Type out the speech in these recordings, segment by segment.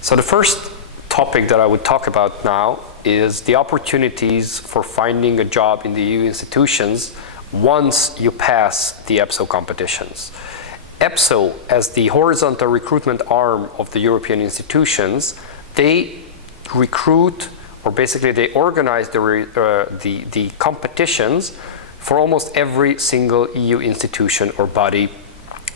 So the first topic that I would talk about now is the opportunities for finding a job in the EU institutions once you pass the EPSO competitions. EPSO, as the horizontal recruitment arm of the European institutions, they recruit, or basically they organize the competitions for almost every single EU institution or body,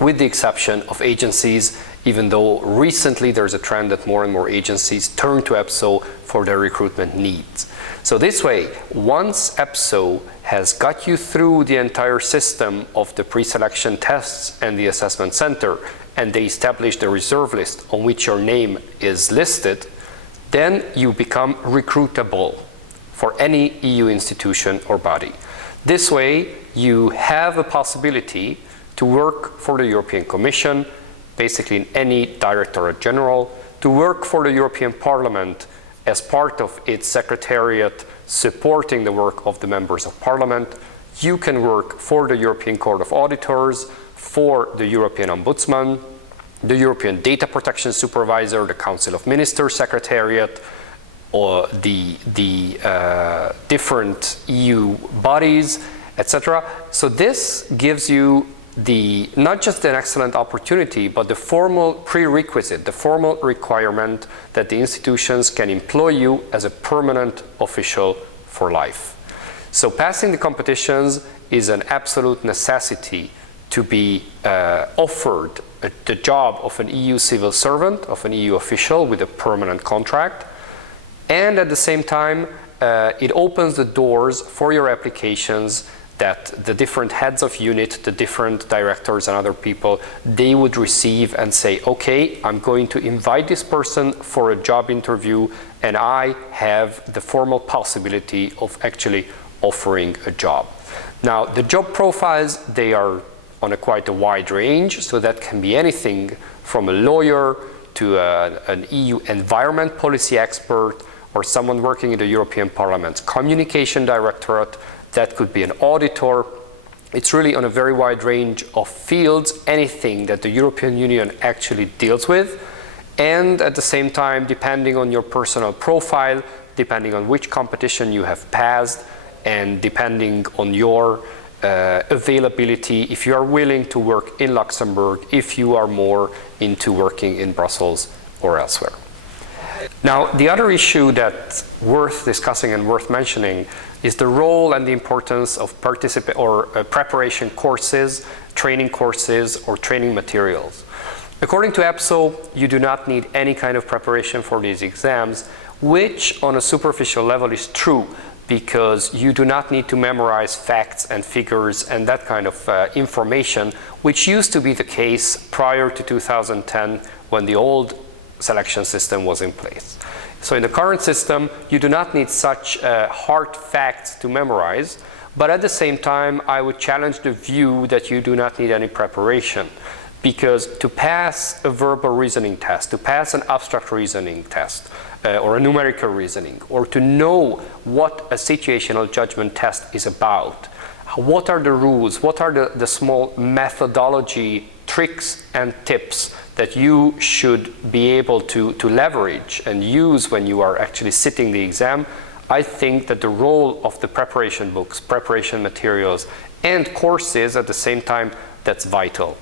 with the exception of agencies, even though recently there's a trend that more and more agencies turn to EPSO for their recruitment needs. So this way, once EPSO has got you through the entire system of the pre-selection tests and the assessment center, and they establish the reserve list on which your name is listed, then you become recruitable for any EU institution or body. This way, you have a possibility to work for the European Commission, basically in any Directorate General, to work for the European Parliament as part of its secretariat supporting the work of the members of Parliament. You can work for the European Court of Auditors, for the European Ombudsman, the European Data Protection Supervisor, the Council of Ministers Secretariat, or the different EU bodies, etc. So this gives you not just an excellent opportunity, but the formal prerequisite, the formal requirement that the institutions can employ you as a permanent official for life. So passing the competitions is an absolute necessity to be offered the job of an EU civil servant, of an EU official with a permanent contract. And at the same time, it opens the doors for your applications that the different heads of unit, the different directors and other people, they would receive and say, okay, I'm going to invite this person for a job interview, and I have the formal possibility of actually offering a job. Now, the job profiles, they are on quite a wide range, so that can be anything from a lawyer to an EU environment policy expert, or someone working in the European Parliament's Communication Directorate. That could be an auditor. It's really on a very wide range of fields, anything that the European Union actually deals with. And at the same time, depending on your personal profile, depending on which competition you have passed, and depending on your availability, if you are willing to work in Luxembourg, if you are more into working in Brussels or elsewhere. Now, the other issue that's worth discussing and worth mentioning is the role and the importance of preparation courses, training courses, or training materials. According to EPSO, you do not need any kind of preparation for these exams, which on a superficial level is true, because you do not need to memorize facts and figures and that kind of information, which used to be the case prior to 2010 when the old selection system was in place. So in the current system, you do not need such hard facts to memorize, but at the same time, I would challenge the view that you do not need any preparation, because to pass a verbal reasoning test, to pass an abstract reasoning test, or a numerical reasoning, or to know what a situational judgment test is about, what are the rules, what are the small methodology tricks and tips that you should be able to leverage and use when you are actually sitting the exam. I think that the role of the preparation books, preparation materials, and courses at the same time, that's vital.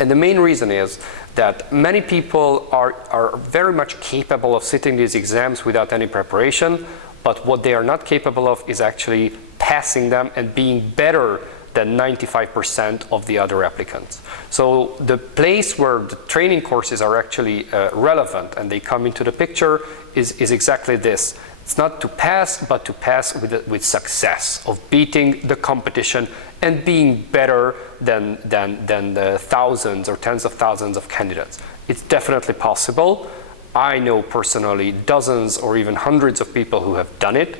And the main reason is that many people are very much capable of sitting these exams without any preparation, but what they are not capable of is actually passing them and being better than 95% of the other applicants. So the place where the training courses are actually relevant and they come into the picture is exactly this. It's not to pass, but to pass with success, of beating the competition and being better than the thousands or tens of thousands of candidates. It's definitely possible. I know personally dozens or even hundreds of people who have done it,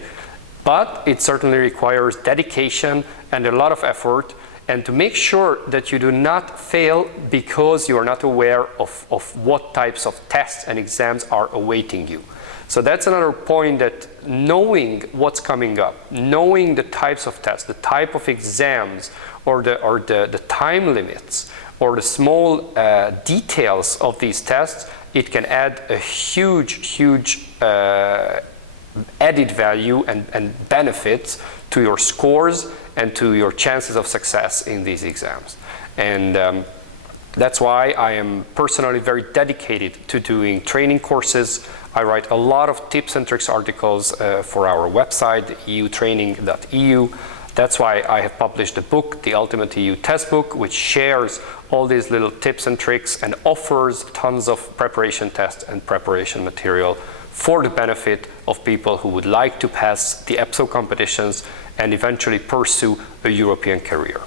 but it certainly requires dedication and a lot of effort, and to make sure that you do not fail because you are not aware of what types of tests and exams are awaiting you. So that's another point, that knowing what's coming up, knowing the types of tests, the type of exams, or the time limits, or the small details of these tests it can add a huge added value and benefits to your scores and to your chances of success in these exams. And that's why I am personally very dedicated to doing training courses. I write a lot of tips and tricks articles for our website, eutraining.eu. That's why I have published a book, the Ultimate EU Test Book, which shares all these little tips and tricks and offers tons of preparation tests and preparation material for the benefit of people who would like to pass the EPSO competitions and eventually pursue a European career.